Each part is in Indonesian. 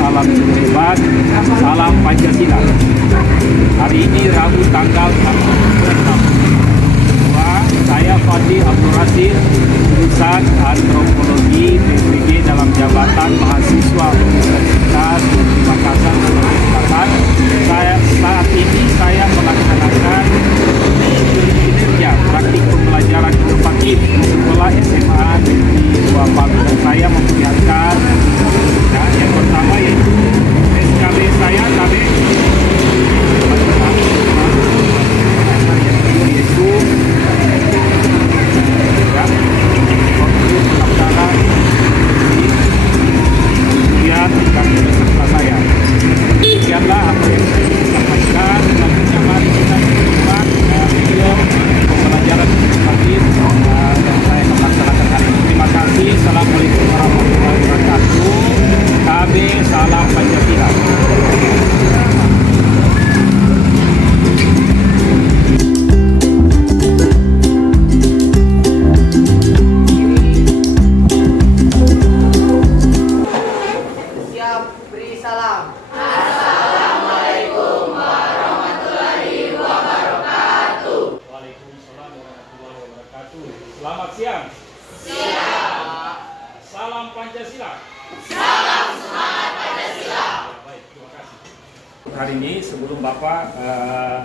salam guru hebat, salam Pancasila. Hari ini Rabu tanggal 6 saya Fadli Abdul Rasid, jurusan Antropologi PPG dalam jabatan mahasiswa Universitas Makassar Selatan. Saat ini saya melaksanakan kinerja praktik pembelajaran inovatif sekolah SMA Negeri 2 Palu, dan saya memperlihatkan yang pertama yaitu SKB saya KB yang kedua yaitu pendaftaran kemudian kartu peserta saya. Demikianlah apa yang saya sampaikan. Selanjutnya mari kita simak video pembelajaran inovatif dan saya akan laksanakan hari ini. Terima kasih. Assalamualaikum warahmatullahi wabarakatuh. KB salam Pancasila. Selamat siang. Siang. Salam Pancasila. Salam semangat Pancasila. Baik, terima kasih. Hari ini sebelum Bapak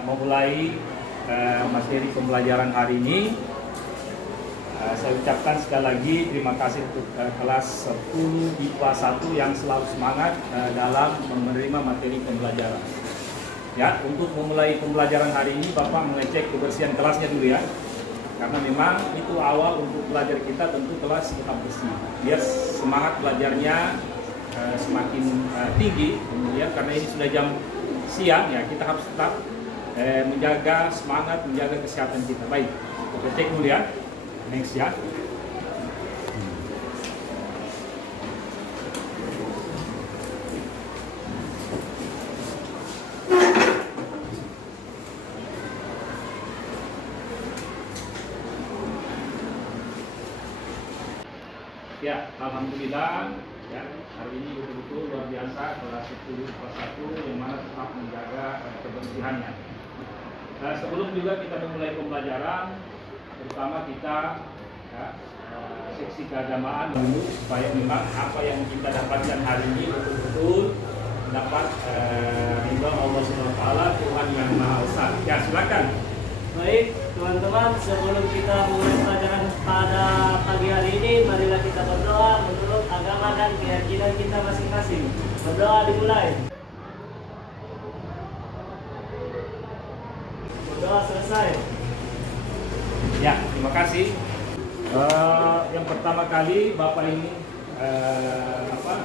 memulai materi pembelajaran hari ini, saya ucapkan sekali lagi terima kasih untuk kelas 10 IPA 1 yang selalu semangat dalam menerima materi pembelajaran. Ya, untuk memulai pembelajaran hari ini Bapak mengecek kebersihan kelasnya dulu ya. Karena memang itu awal untuk belajar kita, tentu kelas tetap bersih. Biar semangat belajarnya semakin tinggi. Kemudian karena ini sudah jam siang ya, kita harus tetap menjaga semangat, menjaga kesehatan kita. Baik, kita cek dulu ya. Next ya. Ya, alhamdulillah ya, hari ini betul-betul luar biasa kelas 10 kelas 1 yang mana tetap menjaga kebersihannya. Sebelum juga kita memulai pembelajaran, terutama kita ya, seksi keagamaan dulu supaya memang apa yang kita dapatkan hari ini betul-betul dapat ridha Allah SWT, Tuhan yang Maha Esa. Ya, silakan. Baik, teman-teman, sebelum kita mulai pelajaran pada pagi hari ini, marilah kita berdoa menurut agama dan keyakinan kita masing-masing. Berdoa dimulai. Berdoa selesai. Ya, terima kasih. Yang pertama kali Bapak ini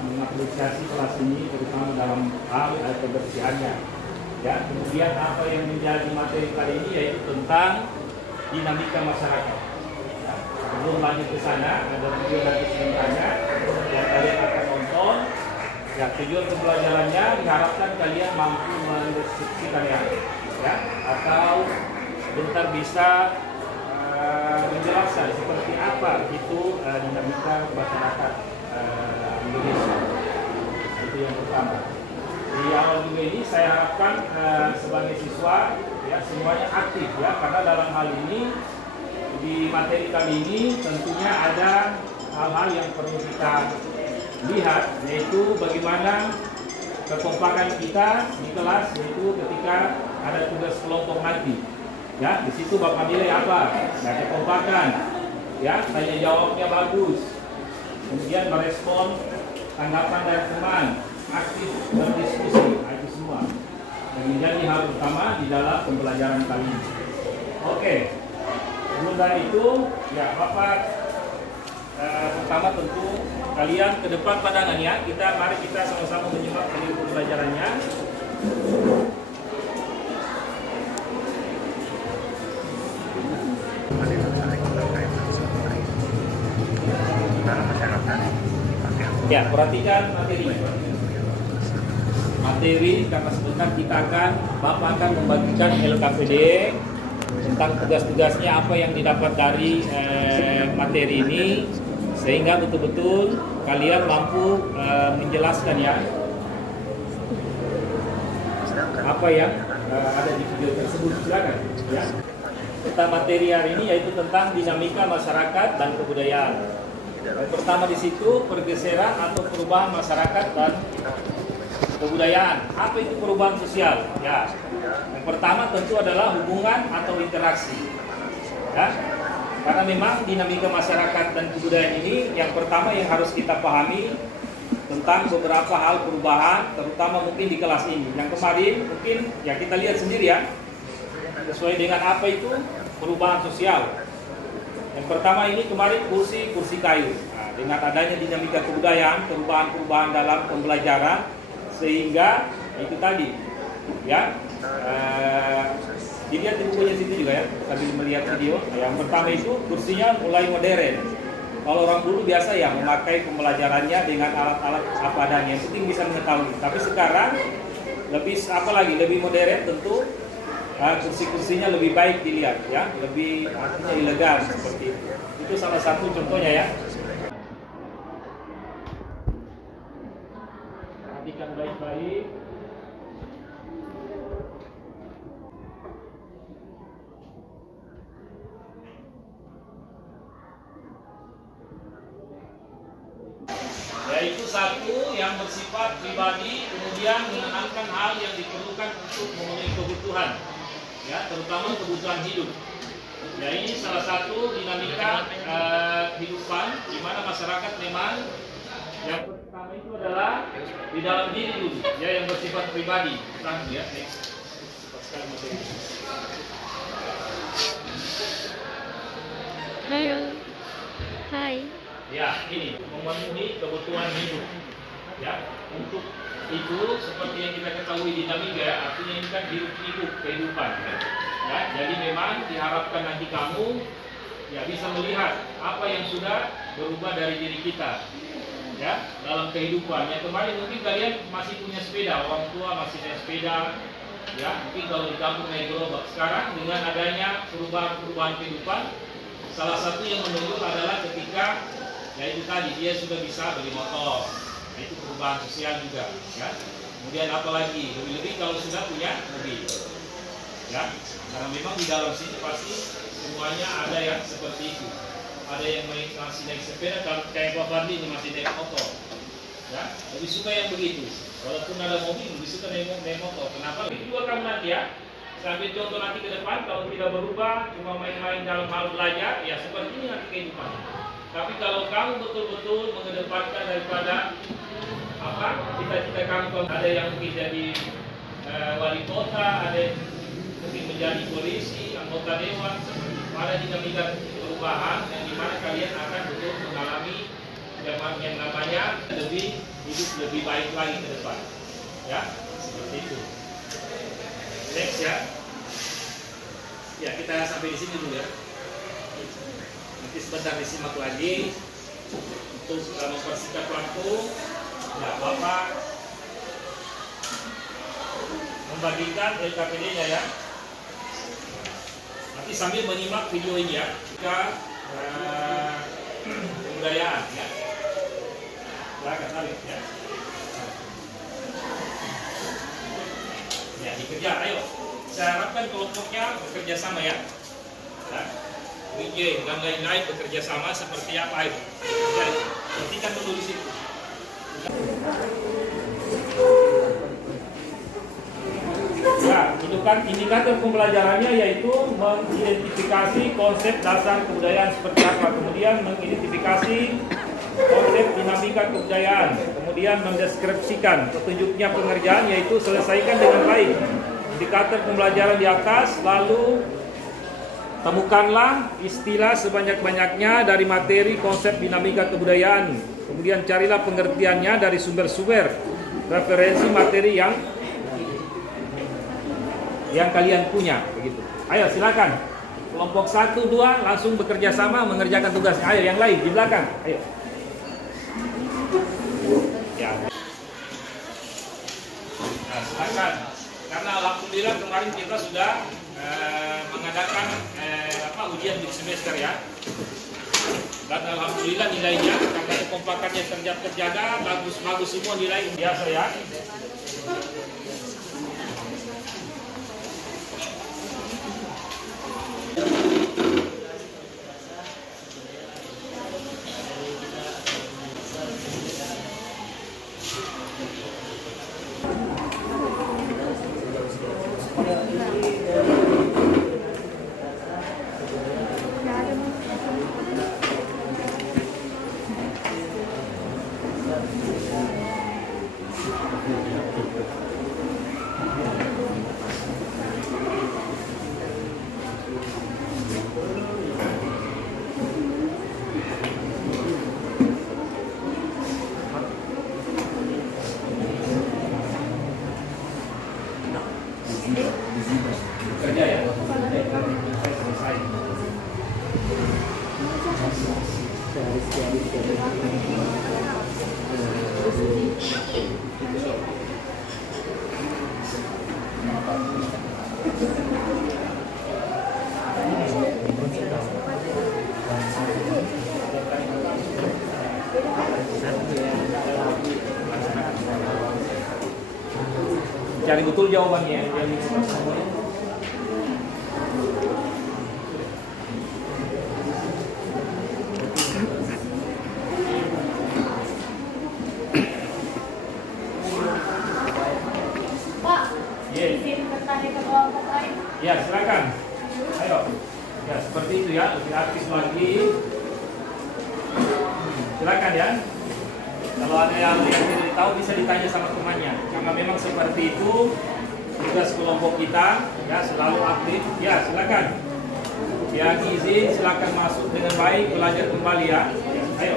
mengapresiasi kelas ini, terutama dalam hal kebersihannya. Ya, kemudian apa yang menjadi materi kali ini yaitu tentang dinamika masyarakat. Ya, sebelum lanjut ke sana, ada video nanti sebentarnya yang kalian akan nonton. Ya, tujuan pembelajarannya diharapkan kalian mampu mendeskripsikan ya, atau sebentar bisa menjelaskan seperti apa itu dinamika masyarakat Indonesia. Itu yang pertama. Di awal juga ini saya harapkan sebagai siswa ya semuanya aktif ya, karena dalam hal ini di materi kali ini tentunya ada hal-hal yang perlu kita lihat, yaitu bagaimana kekompakan kita di kelas, yaitu ketika ada tugas kelompok nanti ya, di situ Bapak nilai apa? Ya, kekompakan ya, tanya jawabnya bagus, kemudian merespon tanggapan dari teman, aktif berdiskusi, itu semua yang menjadi hal utama di dalam pembelajaran kali ini. Oke, sebelum dari itu ya Bapak pertama tentu kalian ke depan pandangan ya, mari kita sama-sama menyimak dari pembelajarannya. Ya, perhatikan materi. Karena sebentar Bapak akan membagikan LKPD tentang tugas-tugasnya apa yang didapat dari materi ini, sehingga betul-betul kalian mampu menjelaskan ya apa yang ada di video tersebut. Silakan. Ya. Kita materi hari ini yaitu tentang dinamika masyarakat dan kebudayaan. Yang pertama di situ pergeseran atau perubahan masyarakat dan kebudayaan. Apa itu perubahan sosial? Ya. Yang pertama tentu adalah hubungan atau interaksi. Ya. Karena memang dinamika masyarakat dan kebudayaan ini yang pertama yang harus kita pahami tentang beberapa hal perubahan, terutama mungkin di kelas ini. Yang kemarin mungkin ya kita lihat sendiri ya, sesuai dengan apa itu perubahan sosial. Yang pertama ini kemarin kursi kayu. Nah, dengan adanya dinamika kebudayaan, perubahan-perubahan dalam pembelajaran, sehingga itu tadi ya dilihat di bukunya situ juga ya, sambil melihat video. Yang pertama itu kursinya mulai modern. Kalau orang dulu biasa ya memakai pembelajarannya dengan alat-alat apa adanya, yang penting bisa mengetahui. Tapi sekarang lebih modern tentu, kursi-kursinya lebih baik dilihat ya, lebih artinya elegan seperti itu. Itu salah satu contohnya ya. Perhatikan baik-baik. Yaitu satu yang bersifat pribadi, kemudian menanamkan hal yang diperlukan untuk memenuhi kebutuhan, ya, terutama kebutuhan hidup. Ya, ini salah satu dinamika kehidupan di mana masyarakat memang yang pertama itu adalah di dalam diri dulu, ya, yang bersifat pribadi. Ya, next. Hai. Ya, ini memenuhi kebutuhan hidup. Ya, untuk itu seperti yang kita ketahui dinamika, artinya ini kan hidup kehidupan. Ya, jadi memang diharapkan nanti kamu ya bisa melihat apa yang sudah berubah dari diri kita. Ya, dalam kehidupan. Yang kemarin mungkin kalian masih punya sepeda, orang tua masih naik sepeda. Ya, mungkin kalau di kampung naik gerobak. Sekarang dengan adanya perubahan kehidupan, salah satu yang menunjuk adalah ketika yaitu tadi dia sudah bisa beli motor. Nah, itu perubahan sosial juga, ya. Kemudian apalagi lebih-lebih kalau sudah punya mobil, ya. Karena memang di dalam sini pasti semuanya ada yang seperti itu. Ada yang masih naik sepeda, kalau kayak Pak Fadli ini masih naik motor, ya. Lebih suka yang begitu. Walaupun ada mobil, lebih suka naik motor. Kenapa? Itu juga kamu nanti ya. Sambil contoh nanti ke depan, kalau tidak berubah, cuma main-main dalam hal belajar, ya seperti ini nanti kehidupannya. Tapi kalau kamu betul-betul mengedepankan daripada apa cita-cita kamu, ada yang mungkin jadi wali kota, ada yang mungkin menjadi polisi, anggota dewan, ada dinamika perubahan yang dimana kalian akan betul mengalami yang namanya hidup lebih baik lagi ke depan, ya seperti itu. Next ya, ya kita sampai di sini dulu ya. Nanti sebentar disimak lagi untuk mempersingkat waktu. Ya, Bapak membagikan LKPD-nya ya. Nanti sambil menyimak video ini ya. Kita kebudayaan ya. Silakan Alif ya. Ya, dikerja. Ayo. Saya harapkan kelompoknya bekerja sama ya. Ya. WJ dan lain-lain bekerja sama seperti apa itu. Perhatikan dulu di situ. Ya, itu kan indikator pembelajarannya yaitu mengidentifikasi konsep dasar kebudayaan seperti apa, kemudian mengidentifikasi konsep dinamika kebudayaan, kemudian mendeskripsikan petunjuknya pengerjaan yaitu selesaikan dengan baik indikator pembelajaran di atas, lalu temukanlah istilah sebanyak-banyaknya dari materi konsep dinamika kebudayaan. Kemudian carilah pengertiannya dari sumber-sumber referensi materi yang kalian punya, begitu. Ayo silakan. Kelompok 1, 2 langsung bekerja sama mengerjakan tugasnya. Ayo yang lain di belakang. Ayo. Ya. Nah, silakan. Karena alhamdulillah kemarin kita sudah mengadakan ujian di semester ya, dan alhamdulillah nilainya karena kekompakannya terjaga, bagus semua nilai biasa ya. Kerja ya? Selesai. Cari betul jawabannya. Pak, izin bertanya ke kelompok lain. Ya, silakan. Ayo. Ya, seperti itu ya, lebih aktif lagi. Silakan ya. Kalau ada yang tidak tahu bisa ditanya sama temannya. Karena memang seperti itu tugas kelompok kita ya, selalu aktif. Ya, silakan. Yang izin silakan masuk dengan baik, belajar kembali ya. Ayo.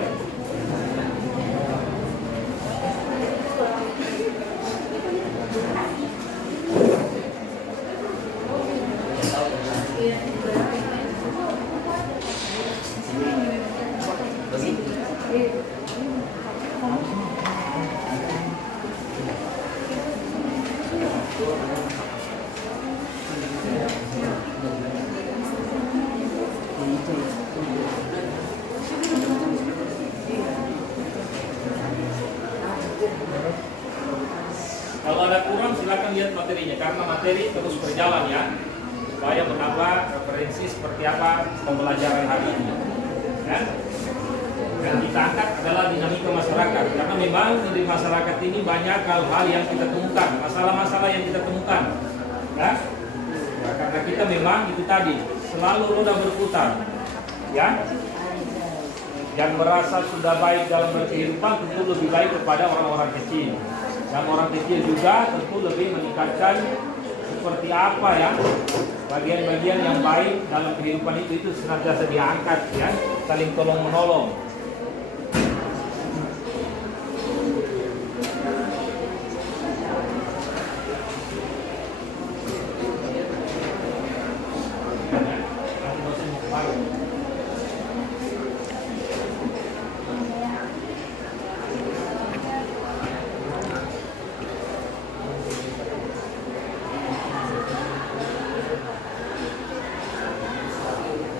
Kalau ada kurang silakan lihat materinya karena materi terus berjalan ya, supaya menambah referensi seperti apa pembelajaran hari ini. Ya. Yang kita angkat adalah dinamika masyarakat karena memang di masyarakat ini banyak hal-hal yang kita temukan, masalah-masalah yang kita temukan. Ya. Ya, karena kita memang itu tadi selalu roda berputar. Ya. Yang merasa sudah baik dalam berkehidupan tentu lebih baik kepada orang-orang kecil. Dan orang kecil juga tentu lebih meningkatkan seperti apa ya bagian-bagian yang baik dalam kehidupan itu senantiasa diangkat ya, saling tolong menolong.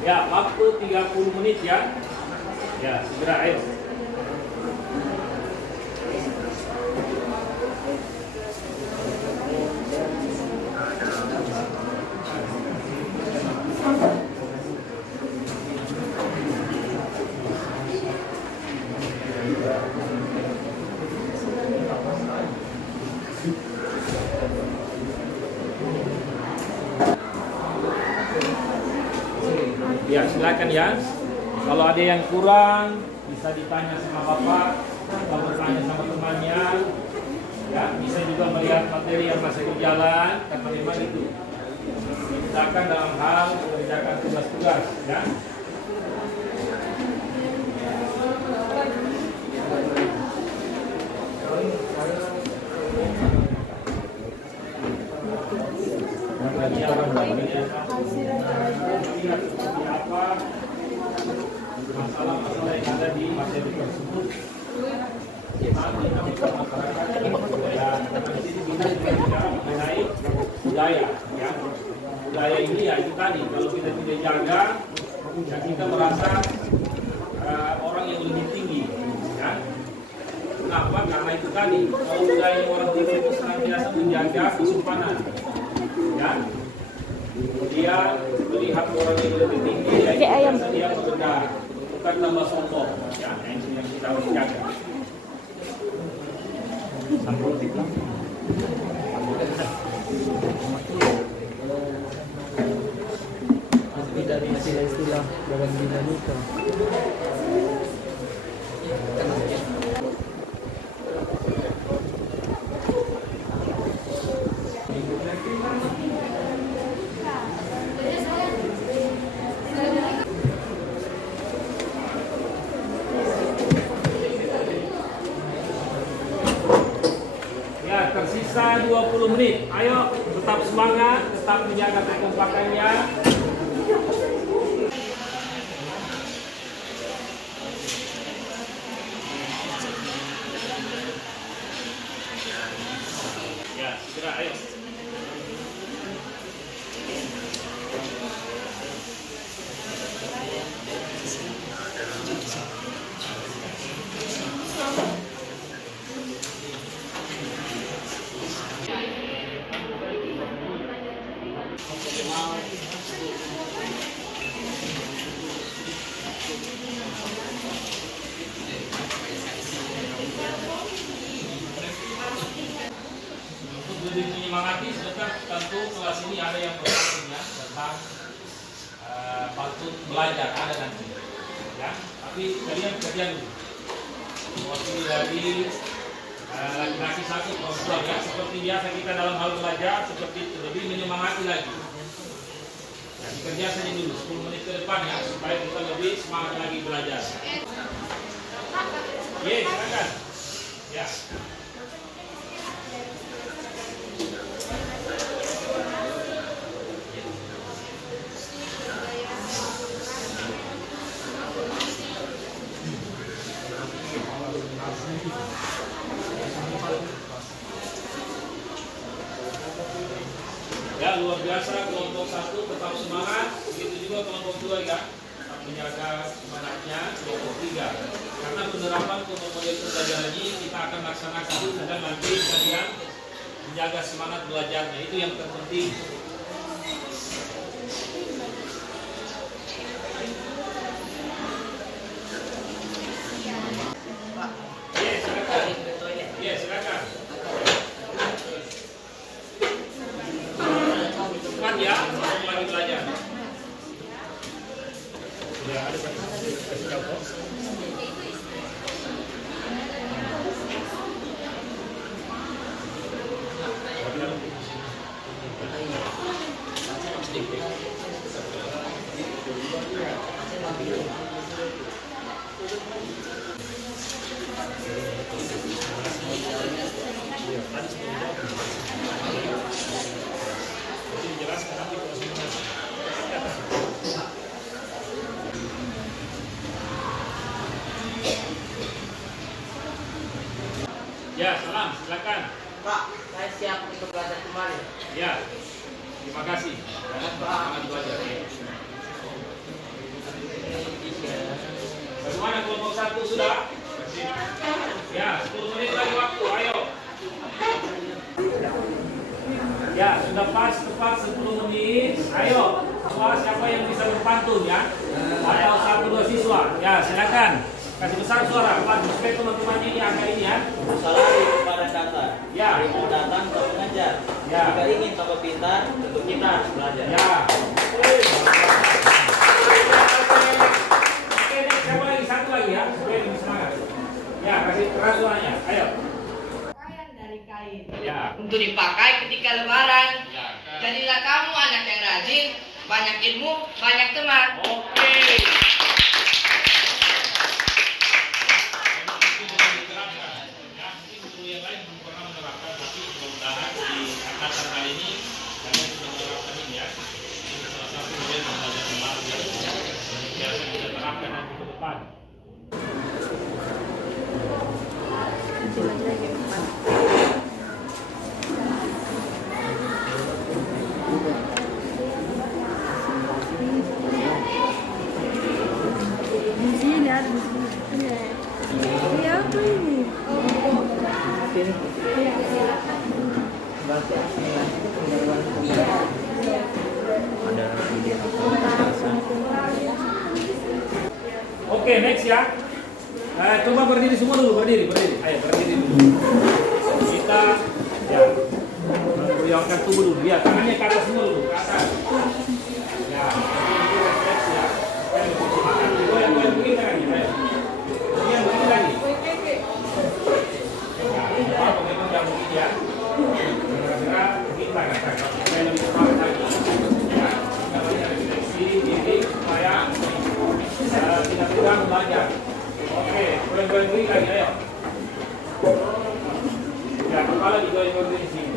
Ya, waktu 30 menit ya. Ya, segera ayo. Ya, silakan ya. Kalau ada yang kurang bisa ditanya sama Bapak, atau bertanya sama temannya. Ya, bisa juga melihat materi yang masih berjalan karena memang itu digunakan dalam hal mengerjakan tugas-tugas ya. Masalah-masalah yang ada di materi tersebut mengenai budaya ya. Budaya ini ya itu tadi kalau kita tidak jaga ya kita merasa orang yang lebih tinggi ya. Kenapa? Karena itu tadi kalau budaya orang tinggi itu senantiasa menjaga kesopanan ya. Dia melihat orang yang lebih tinggi ya biasa dia mendengar, bukan tambah sombong ya, yang kita harus jaga. Dari istilah-istilah dalam dinamika. Ya, tersisa sisa 20 menit. Ayo, tetap semangat, tetap menjaga kekompakannya. Ya, segera ayo. Lebih menyemangati sebentar, tentu kelas ini ada yang bertanya tentang patut belajar ada nanti, ya. Tapi kalian kerja dulu. Mewakili dari laki-laki satu perempuan ya. Seperti biasa kita dalam hal belajar seperti itu, lebih menyemangati lagi. Jadi kerja saja dulu 10 menit ke depan ya, supaya kita lebih semangat lagi belajar. Ye, silakan. Ya. Ya, luar biasa kelompok 1 tetap semangat, begitu juga kelompok 2 ya, tetap menjaga semangatnya. Kelompok 3, karena penerapan model pembelajaran ini kita akan laksanakan dan nanti kalian menjaga semangat belajarnya, itu yang terpenting. Yes, silakan. Cepat ya, langsung lagi belajar. Sudah ada kasih contoh. Ya, salam, silakan. Pak, saya siap untuk belajar kembali. Ya, terima kasih. Semangat belajar. Bagaimana kelompok 1 sudah? Ya, 10 menit lagi waktu, ayo. Ya, sudah pas, tepat 10 menit. Ayo, siapa yang bisa berpantun ya? Ada 1-2 siswa. Ya, silakan. Kasih besar suara, supaya teman-teman ini angka ini ya. Salam kepada kata. Ya. Kita datang untuk mengajar. Ya. Jika ingin tambah pintar, tentu kita harus belajar. Ya. Oke, siapa lagi? Satu lagi ya, supaya lebih semangat. Ya, kasih keras suaranya. Ayo. Pakaian dari kain. Ya. Untuk dipakai ketika lebaran. Ya. Jadilah kamu anak yang rajin, banyak ilmu, banyak teman. Oke. Di sini ada di sini. Ini apa ini? Oke, next ya. Coba berdiri semua dulu, berdiri. Ayo berdiri dulu. Kita ya goyangkan tubuh dulu. Ya, tangannya ke atas semua dulu, ke atas. Ya, ini refleks ya. Goyang begini tangannya. Ayo. Goyang begini lagi. Ya, memang jangan begini ya. Kira-kira kita katakan supaya lebih cepat lagi. Ya, namanya refleksi diri supaya tidak mudah belajar. Oke, goyang begini lagi, ayo. Ya, kepala digoyang-goyang di sini.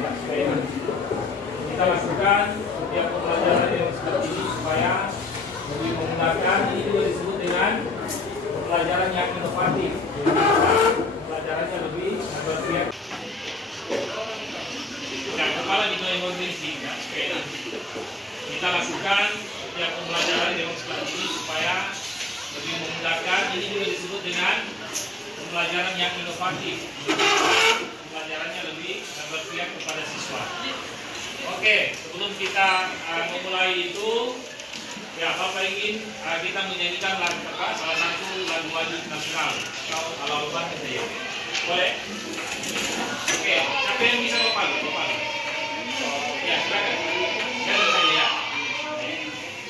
emergency, ya, sepeda. Kita lakukan tiap pembelajaran dengan seperti ini supaya lebih memudahkan. Ini juga disebut dengan pembelajaran yang inovatif. Pembelajarannya lebih berpihak kepada siswa. Oke, sebelum kita memulai itu, ya Bapak ingin kita menyanyikan lagu salah satu lagu wajib nasional. Kalau Bapak kita ya, boleh? Oke, siapa yang bisa Bapak? Ya, silakan. Saya saja ya.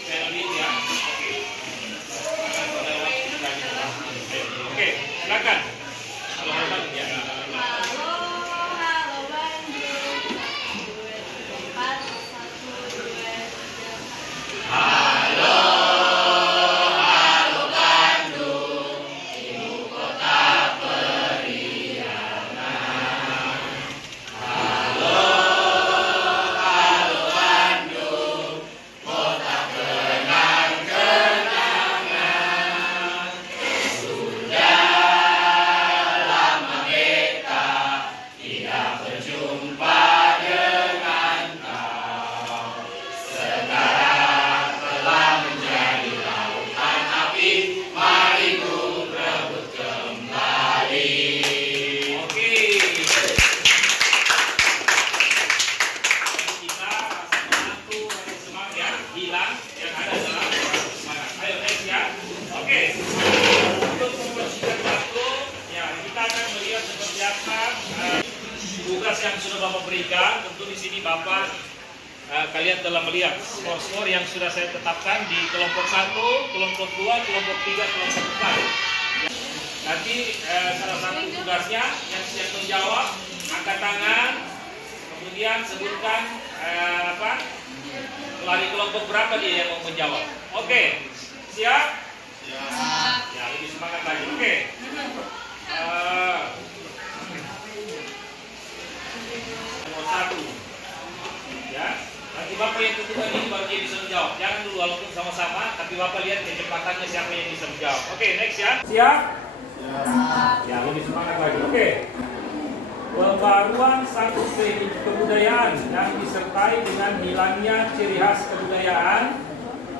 Saya lebih ya. Oke, silakan. Kalau Bapak ya. Tugas yang sudah Bapak berikan, tentu di sini Bapak kalian telah melihat skor-skor yang sudah saya tetapkan di kelompok 1, kelompok 2, kelompok 3, kelompok 4. Nanti salah satu tugasnya yang siap menjawab, angkat tangan, kemudian sebutkan pelari kelompok berapa dia yang mau menjawab. Oke, siap? Siap. Ya, lebih semangat lagi. Oke. Nomor 1 ya, nanti Bapak yang tentukan ini baru dia bisa menjawab. Jangan dulu walaupun sama-sama, tapi Bapak lihat kecepatannya siapa yang bisa menjawab. Oke, next ya. Siap? Ya, lebih semangat lagi. Oke. Pembaruan satu kebudayaan yang disertai dengan hilangnya ciri khas kebudayaan,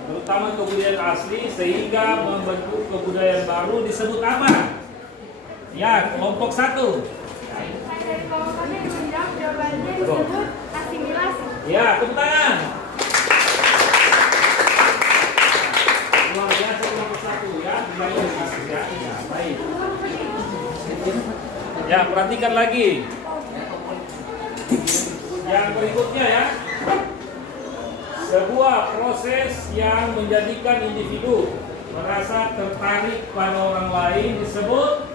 terutama kebudayaan asli, sehingga membentuk kebudayaan baru disebut apa? Ya, kelompok 1. Dari kelompoknya yang menjawab jawabannya disebut asimilasi. Ya, tepuk tangan. Luar biasa kelompok 1 ya. Ya, baik. Ya, perhatikan lagi. Yang berikutnya ya. Sebuah proses yang menjadikan individu merasa tertarik pada orang lain disebut,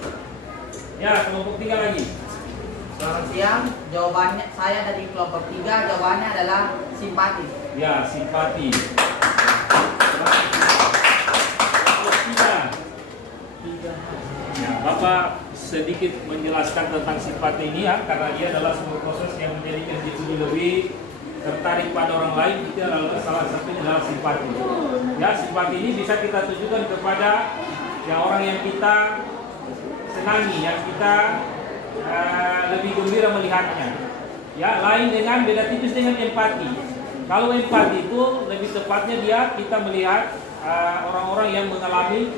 ya, kelompok 3 lagi. Selamat siang, jawabannya saya dari kelompok 3, jawabannya adalah simpati. Ya, simpati. Kelompok 3. Ya, Bapak sedikit menjelaskan tentang simpati ini ya, karena dia adalah sebuah proses yang menjadikan individu lebih tertarik pada orang lain. Itu adalah salah satunya adalah simpati. Ya, simpati ini bisa kita tujukan kepada orang yang kita senangi, yang kita lebih gembira melihatnya. Ya, lain dengan beda tipis dengan empati. Kalau empati itu lebih tepatnya kita melihat orang-orang yang mengalami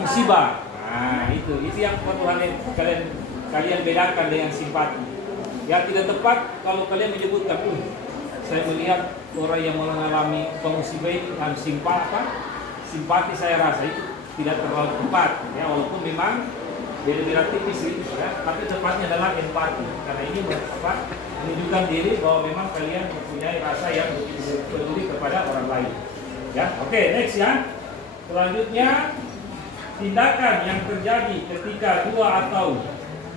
musibah. Nah, itu yang perlu kalian bedakan dengan simpati. Ya, tidak tepat kalau kalian menyebutkan, saya melihat orang yang mengalami musibah simpati saya rasa itu tidak terlalu tepat. Ya, walaupun memang beda-beda tipis ya, tapi tepatnya adalah empati, karena ini menunjukkan diri bahwa memang kalian mempunyai rasa yang peduli kepada orang lain. Ya, oke, next ya. Selanjutnya, tindakan yang terjadi ketika dua atau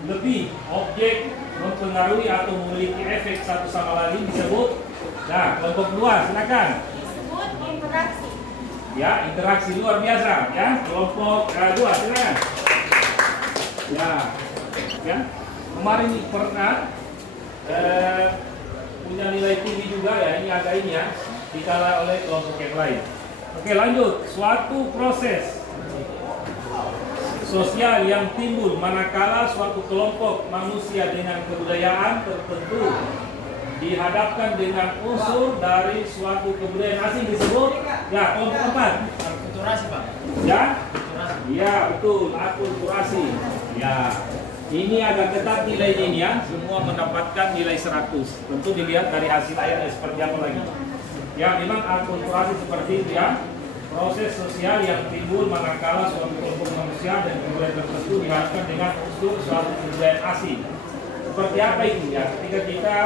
lebih objek mempengaruhi atau memiliki efek satu sama lain disebut, nah, kelompok 2, silakan. Disebut interaksi. Ya, interaksi luar biasa ya. Kelompok 2, silakan. Ya, kemarin pernah punya nilai tinggi juga ya, ini agak ini ya, dikalah oleh kelompok yang lain. Oke, lanjut. Suatu proses sosial yang timbul manakala suatu kelompok manusia dengan kebudayaan tertentu dihadapkan dengan unsur dari suatu kebudayaan asing disebut ya kelompok keempat. Akulturasi, Pak. Ya, iya betul, akulturasi. Ya, ini agak ketat nilainya ini ya, semua mendapatkan nilai 100. Tentu dilihat dari hasil akhirnya seperti apa lagi. Ya, memang akulturasi seperti itu ya, proses sosial yang timbul manakala suatu kelompok manusia dan kebudayaan tertentu dihadapkan dengan unsur suatu kebudayaan asing. Seperti apa itu ya? Ketika kita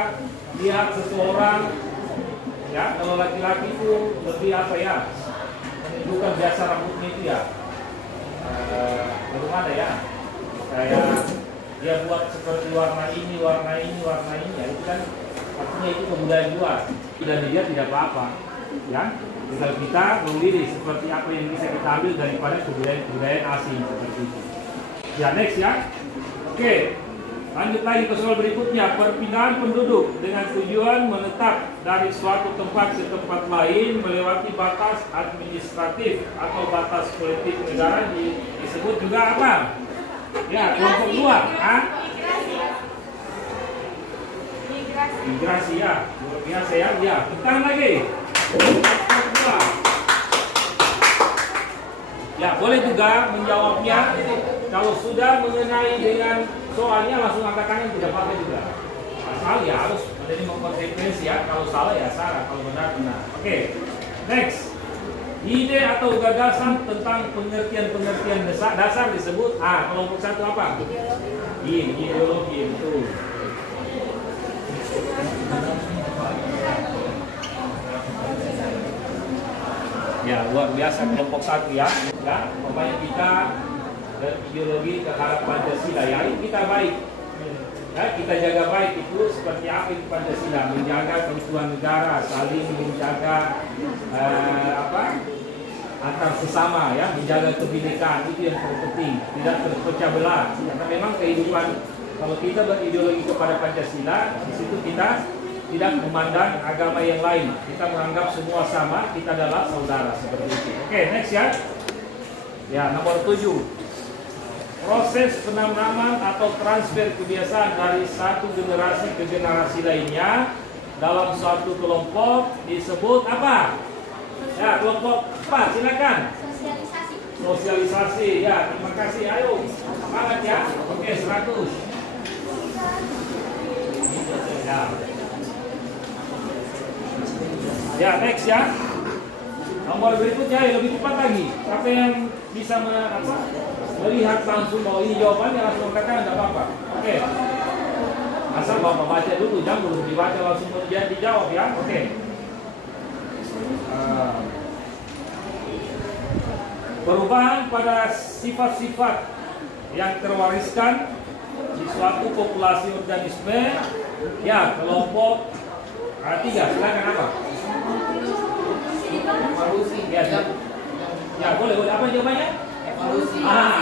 lihat seseorang, ya kalau laki-laki itu lebih apa ya? Menunjukkan biasa rambutnya itu ya, belum ada ya. Kayak dia buat seperti warna ini, warna ini, warna ini ya, itu kan artinya itu kebudayaan luar. Dan dia tidak apa-apa, ya. Tinggal kita memilih seperti apa yang bisa kita ambil daripada kebudayaan asing seperti itu. Ya next ya. Oke. Lanjut lagi ke soal berikutnya, perpindahan penduduk dengan tujuan menetap dari suatu tempat ke tempat lain melewati batas administratif atau batas politik negara disebut juga apa? Ya, kelompok luar. Migrasi ya, luar biasa ya. Ya, tekan lagi. Kelompok luar. Ya, boleh juga menjawabnya kalau sudah mengenai dengan soalnya langsung angkat kanan tidak apa-apa juga. Asal ya harus menjadi konsekuensi ya. Kalau salah ya salah, kalau benar benar. Oke. Next. Ide atau gagasan tentang pengertian-pengertian dasar disebut kelompok satu apa? Ideologi itu. Ya luar biasa kelompok satu ya. Ya, pokoknya kita dan ideologi terhadap Pancasila ya, ini kita baik ya, kita jaga baik itu seperti apa itu Pancasila, menjaga keutuhan negara, saling menjaga antar sesama ya, menjaga kebinekaan itu yang terpenting, tidak terpecah belah karena memang kehidupan kalau kita berideologi kepada Pancasila di situ kita tidak memandang agama yang lain, kita menganggap semua sama, kita adalah saudara seperti itu. Oke, next ya. Ya, nomor 7. Proses penanaman atau transfer kebiasaan dari satu generasi ke generasi lainnya dalam suatu kelompok disebut apa? Ya, kelompok apa? Silakan. Sosialisasi. Sosialisasi. Ya, terima kasih. Ayo, semangat ya. Oke, 100. Ya. Ya, next ya. Nomor berikutnya yang lebih cepat lagi. Siapa yang bisa melihat langsung bahwa ini jawabannya langsung katakan tidak apa-apa. Oke. Asal Bapak baca dulu, jangan belum dibaca langsung kemudian dijawab ya. Oke. Perubahan pada sifat-sifat yang terwariskan di suatu populasi organisme ya kelompok 3. Silakan apa? Evolusi. Ya boleh apa jawabannya? Evolusi.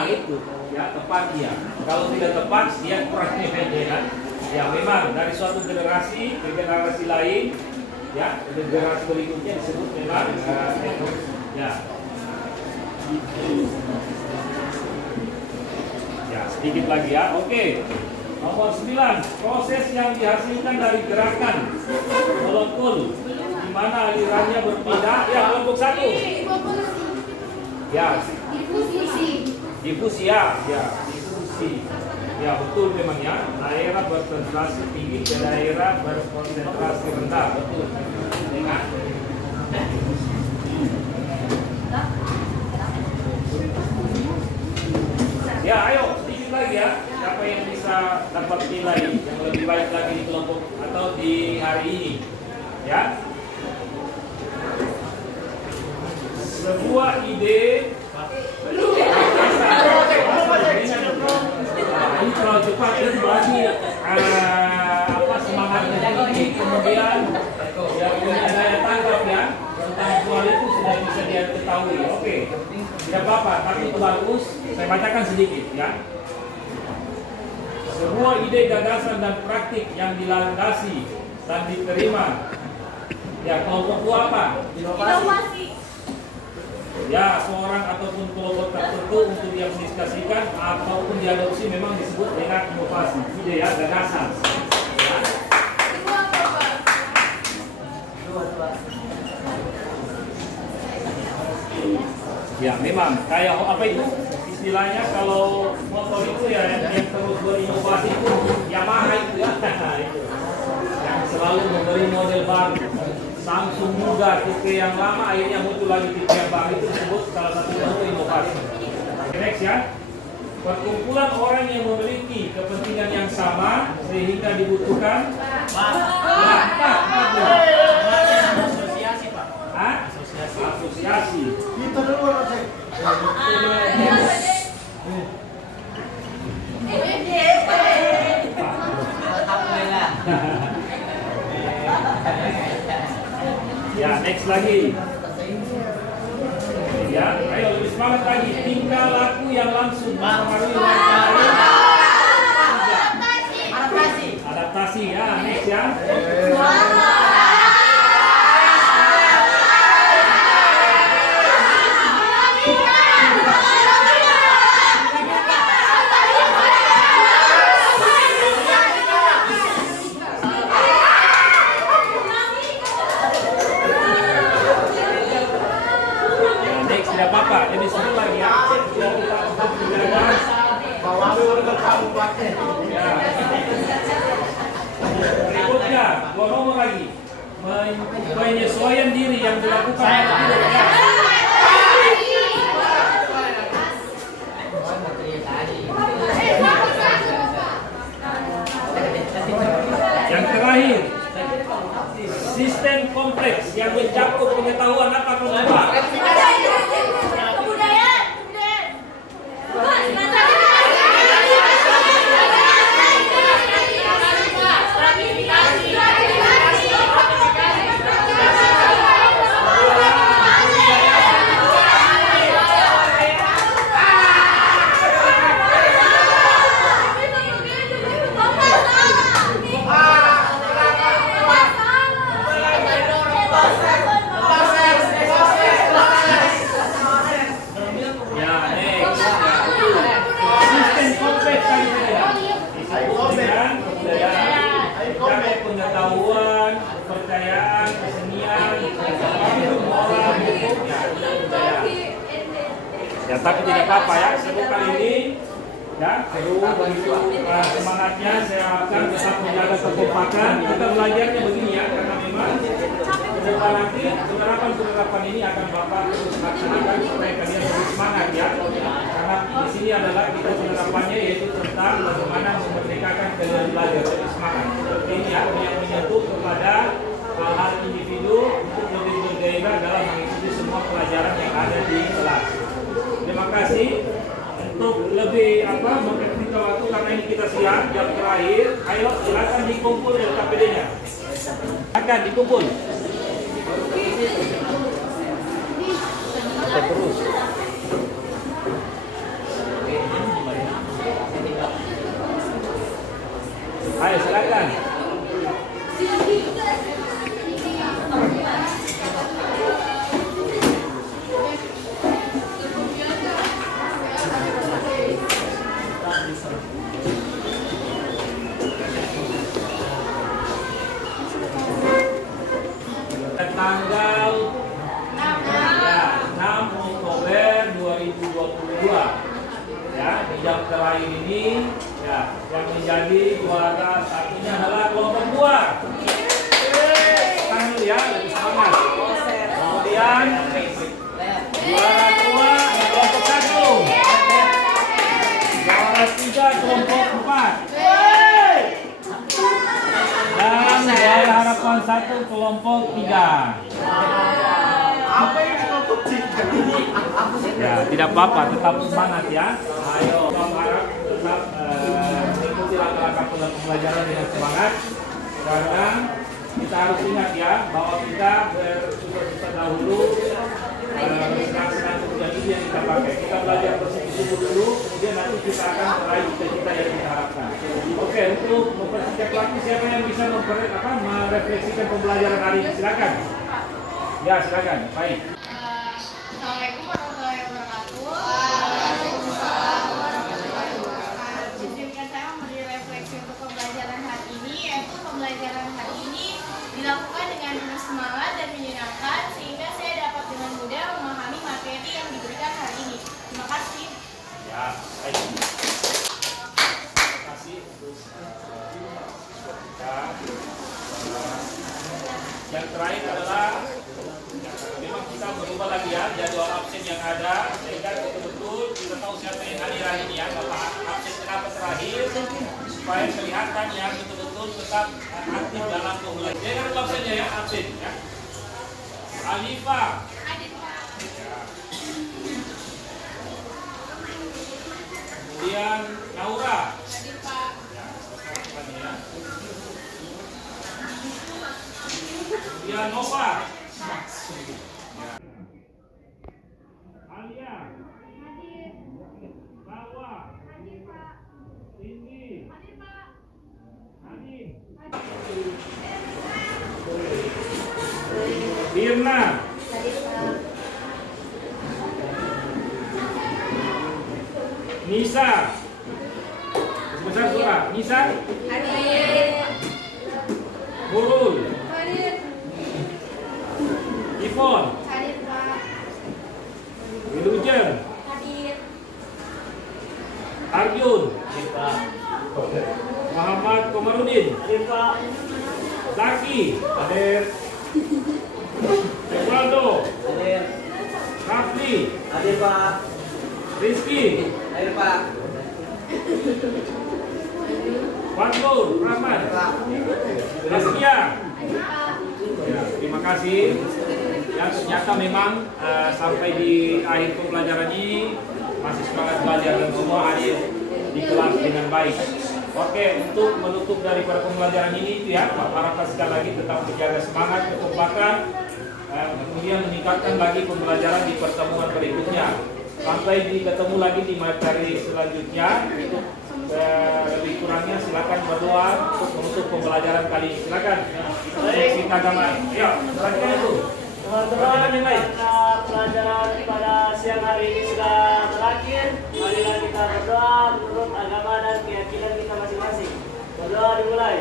Itu ya tepat dia. Kalau tidak tepat dia kurang efektif kan? Ya memang dari suatu generasi ke generasi lain ya generasi berikutnya disebut memang ya. Ya sedikit lagi ya. Oke. Nomor 9, proses yang dihasilkan dari gerakan molekul di mana alirannya berpindah ya kelompok 1. Ya. Difusi ya. Ya, difusi. Ya betul memang ya. Daerah berkonsentrasi tinggi ke daerah berkonsentrasi rendah. Betul. Dengar. Ya, ayo sedikit lagi ya. Siapa yang bisa dapat nilai yang lebih baik lagi di kelompok atau di hari ini? Ya. Sebuah ide ini terlalu cepat itu berarti semangatnya tinggi kemudian ya punya daya tangkap ya tentang soal itu sudah bisa dia ketahui. Oke, tidak apa-apa tapi itu bagus. Saya bacakan sedikit ya. Sebuah ide gagasan dan praktik yang dilandasi dan diterima ya kelompok itu apa? Inovasi. Ya, seorang ataupun kelompok tertentu untuk diaplikasikan ataupun diadopsi memang disebut dengan inovasi, ide ya, gagasan. Ya. Ya memang kayak apa itu istilahnya kalau motor itu ya yang terus berinovasi itu Yamaha itu ya itu. Yang selalu memberi model baru. Samsung juga tipe yang lama akhirnya muncul lagi tipe yang baru itu disebut salah satu bentuk inovasi. Next ya. Perkumpulan orang yang memiliki kepentingan yang sama sehingga dibutuhkan Asosiasi, Pak. asosiasi. Kita dulu Pak. Alhamdulillah. Ya, next lagi. Ya, ayo lebih semangat lagi. Tingkah laku yang langsung mempengaruhi warga lain. Adaptasi. Adaptasi ya, next ya. Tidak apa-apa, ini seru lagi ya. Berikutnya, dua nomor lagi. Penyesuaian diri yang dilakukan. Ya. Yang terakhir, sistem kompleks yang mencakup pengetahuan apa kelompok. Pengetahuan, kepercayaan, kesenian, moral, ya tapi tidak apa-apa ya, seru kali ini ya, seru begitu semangatnya. Saya harapkan tetap menjaga kekompakan. Kita belajarnya begini ya, karena memang ke depan nanti penerapan ini akan Bapak terus laksanakan supaya kalian lebih semangat ya. Karena di sini adalah kita penerapannya yaitu tentang bagaimana memerdekakan kalian belajar lebih semangat. Seperti ini ya, yang menyentuh kepada hal-hal individu untuk lebih bergairah dalam mengikuti semua pelajaran yang ada di kelas. Terima kasih. Untuk lebih memperhatikan waktu karena ini kita siap jam terakhir. Ayo silakan dikumpul LKPD-nya. Akan dikumpul. Kita terus. Ayo silakan. Tanggal 6 Oktober 2022 ya, di jam terakhir ini ya, yang menjadi juara satunya adalah kelompok 2. Tangan dulu ya, lebih semangat. Kemudian juara 2 kelompok 1. Juara 3 kelompok 4. Dan juara harapan 1 kelompok 3. Apa yang kelompok 3? Ya, tidak apa-apa, tetap semangat ya. Ayo, harap tetap mengikuti langkah-langkah pembelajaran dengan semangat. Karena kita harus ingat ya, bahwa kita bersusah-susah dahulu senang-senang kemudian itu yang kita pakai. Kita belajar bersungguh-sungguh dulu, kemudian nanti kita akan meraih cita-cita yang kita harapkan. Oke, untuk mempersiapkan lagi, siapa yang bisa merefleksikan pembelajaran hari ini? Silakan. Ya, silakan. Baik. Assalamualaikum warahmatullahi wabarakatuh. Waalaikumsalam warahmatullahi wabarakatuh. Izinkan saya memberi refleksi untuk pembelajaran hari ini, yaitu pembelajaran hari ini dilakukan dengan penuh semangat dan menyenangkan sehingga saya dapat dengan mudah memahami materi materi yang diberikan hari ini. Terima kasih. Ya, baik. Terima kasih untuk kita. Yang terakhir adalah memang kita berubah lagi ya jadwal absen yang ada sehingga betul-betul kita tahu siapa yang hadir hari ini ya. Bapak absen kenapa terakhir supaya kelihatan ya betul-betul tetap aktif dalam pembelajaran. Jangan lupa absennya ya absen ya. Alifah. Kemudian Naura. Ya, ya. Kemudian Nova. Ya. Alia. Bawa. Tinggi. Hadim. Firna. Nisa. Sebesar suara. Nisa. Nurul. Ivon. Wilujen. Arjun. Muhammad Komarudin. Zaki. Hadir. Waldo. Hadir. Rafli. Hadir Pak. Rizky. Hadir Pak. Fadlur Rahman. Rizkia. Ya, terima kasih. Ya, ternyata memang sampai di akhir pembelajaran ini masih semangat belajar dan semua hadir di kelas dengan baik. Oke, untuk menutup daripada pembelajaran ini itu ya, Pak harapkan sekali lagi tetap menjaga semangat, kekompakan, kemudian meningkatkan lagi pembelajaran di pertemuan berikutnya. Sampai ketemu lagi di materi selanjutnya. Lebih kurangnya silakan berdoa untuk menutup pembelajaran kali ini. Silakan. Sesi agama. Ya, silakan itu. Teman-teman, karena pelajaran pada siang hari ini sudah berakhir, marilah kita berdoa menurut agama dan keyakinan kita masing-masing. Berdoa dimulai.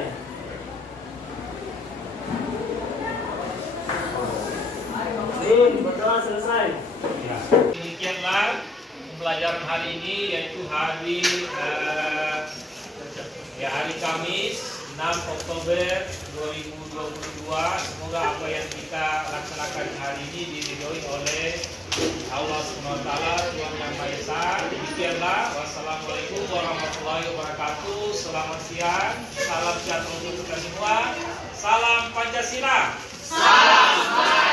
Berdoa selesai. Ya. Demikianlah pembelajaran hari ini, yaitu hari Kamis 6 Oktober 2022. Semoga apa yang kita laksanakan hari ini diridhoi oleh Allah Subhanahu wa taala, Tuhan Yang Maha Esa. Demikianlah. Wassalamualaikum warahmatullahi wabarakatuh. Selamat siang. Salam sejahtera untuk kita semua. Salam Pancasila. Salam.